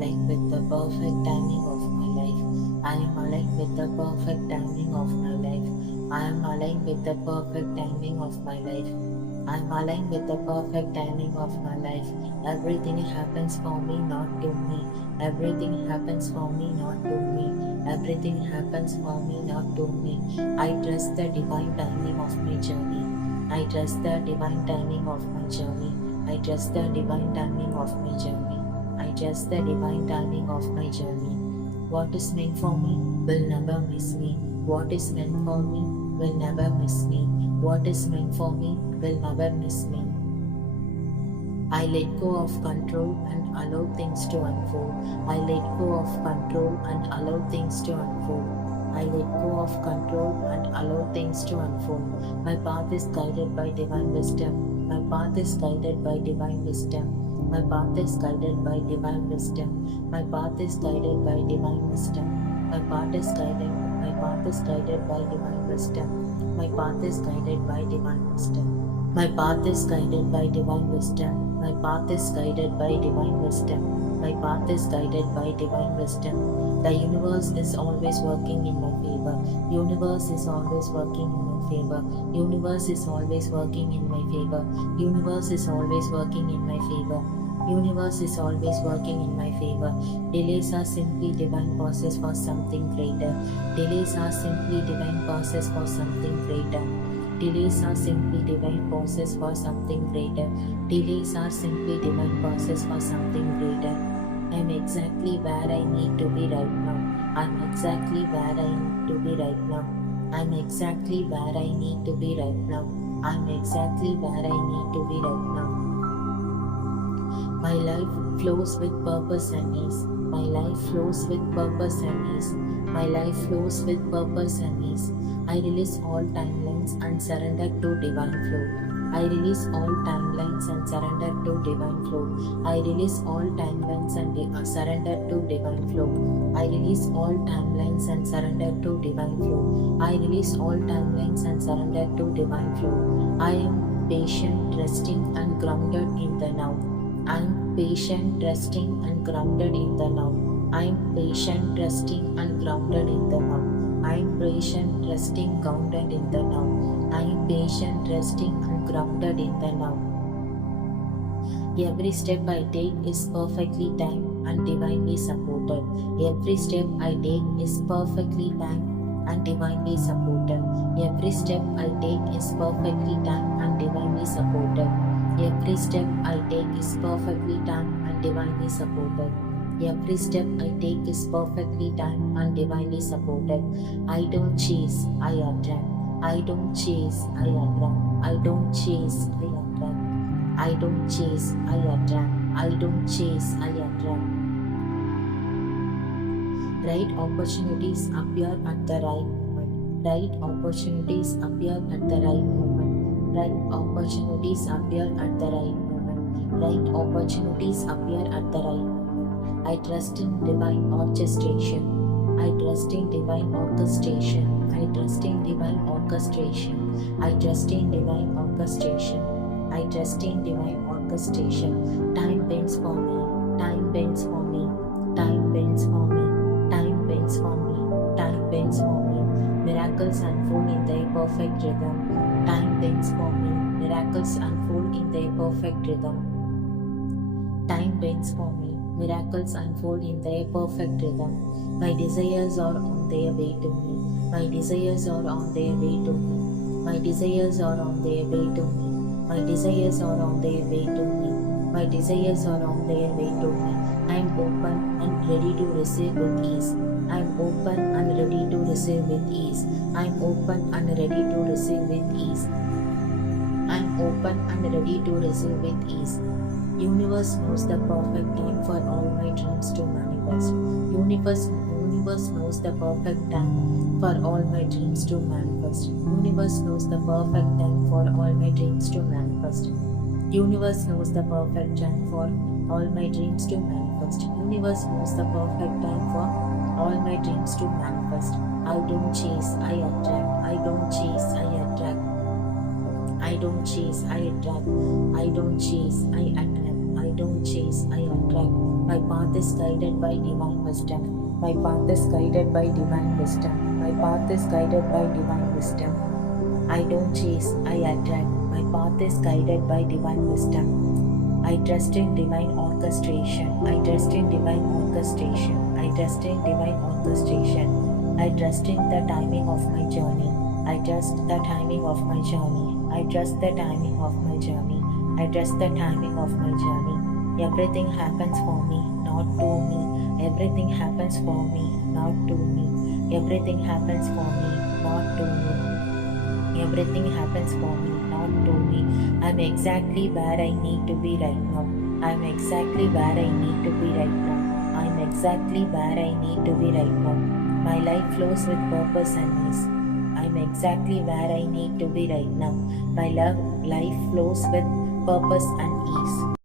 aligned with the perfect timing of my life. I am aligned with the perfect timing of my life. I am aligned with the perfect timing of my life. I am aligned with the perfect timing of my life. Everything happens for me, not to me. Everything happens for me, not to me. Everything happens for me, not to me. I trust the divine timing of my journey. I trust the divine timing of my journey. I trust the divine timing of my journey. I trust the divine timing of my journey. What is meant for me will never miss me. What is meant for me will never miss me. What is meant for me will never miss me. I let go of control and allow things to unfold. I let go of control and allow things to unfold. I let go of control and allow things to unfold. My path is guided by divine wisdom. My path is guided by divine wisdom. My path is guided by divine wisdom. My path is guided by divine wisdom. My path is guided. My path is guided by divine wisdom. My path is guided by divine wisdom. My path is guided by divine wisdom. My path is guided by divine wisdom. My path is guided by divine wisdom. The universe is always working in my favor. Universe is always working in my favor. Universe is always working in my favor. Universe is always working in my favor. Universe is always working in my favor. Delays are simply divine pauses for something greater. Delays are simply divine pauses for something greater. Delays are simply divine pauses for something greater. Delays are simply divine pauses for something greater. I'm exactly where I need to be right now. I'm exactly where I need to be right now. I'm exactly where I need to be right now. I'm exactly where I need to be right now. My life flows with purpose and ease. My life flows with purpose and ease. My life flows with purpose and ease. I release all timelines and surrender to divine flow. I release all timelines and surrender to divine flow. I release all timelines and surrender to divine flow. I release all timelines and surrender to divine flow. I release all timelines and surrender to divine flow. I am patient, resting and grounded in the now. I am patient, resting and grounded in the now. I am patient, resting and grounded in the now. I am patient, resting, grounded in the now. I am patient, resting and grounded in the now. Every step I take is perfectly timed and divinely supported. Every step I take is perfectly timed and divinely supported. Every step I take is perfectly timed and divinely supported. Every step I take is perfectly timed and divinely supported. Every step I take is perfectly timed and divinely supported. I don't chase, I attract. I don't chase, I attract. I don't chase, I attract. I don't chase, I attract. I don't chase, I attract. Right opportunities appear at the right moment. Right opportunities appear at the right moment. Right opportunities appear at the right moment. Right opportunities appear at the right moment. I trust in divine orchestration. I trust in divine orchestration. I trust in divine orchestration. I trust in divine orchestration. I trust in divine orchestration. Time bends for me. Time bends for me. Time bends for me. Time bends for me. Time bends for me. Miracles unfold in their perfect rhythm. Time bends for me. Miracles unfold in their perfect rhythm. Time bends for me. Miracles unfold in their perfect rhythm. My desires are on their way to me. My desires are on their way to me. My desires are on their way to me. My desires are on their way to me. My desires are on their way to me. I am open and ready to receive with ease. I am open and ready to receive with ease. I am open and ready to receive with ease. I am open and ready to receive with ease. Universe knows the perfect time for all my dreams to manifest. Universe knows the perfect time for all my dreams to manifest. Universe knows the perfect time for all my dreams to manifest. Universe knows the perfect time for all my dreams to manifest. Universe knows the perfect time for all my dreams to manifest. I don't chase, I attract. I don't chase, I attract. I don't chase, I attract. I don't chase, I attract. I don't chase, I attract. My path is guided by divine wisdom. My path is guided by divine wisdom. My path is guided by divine wisdom. I don't chase, I attract. My path is guided by divine wisdom. I trust in divine orchestration. I trust in divine orchestration. I trust in divine orchestration. I trust in the timing of my journey. I trust the timing of my journey. I trust the timing of my journey. I trust the timing of my journey. Everything happens for me, not to me. Everything happens for me, not to me. Everything happens for me, not to me. Everything happens for me, not to me. I'm exactly where I need to be right now. I'm exactly where I need to be right now. I'm exactly where I need to be right now. My life flows with purpose and ease. I'm exactly where I need to be right now. My life flows with purpose and ease.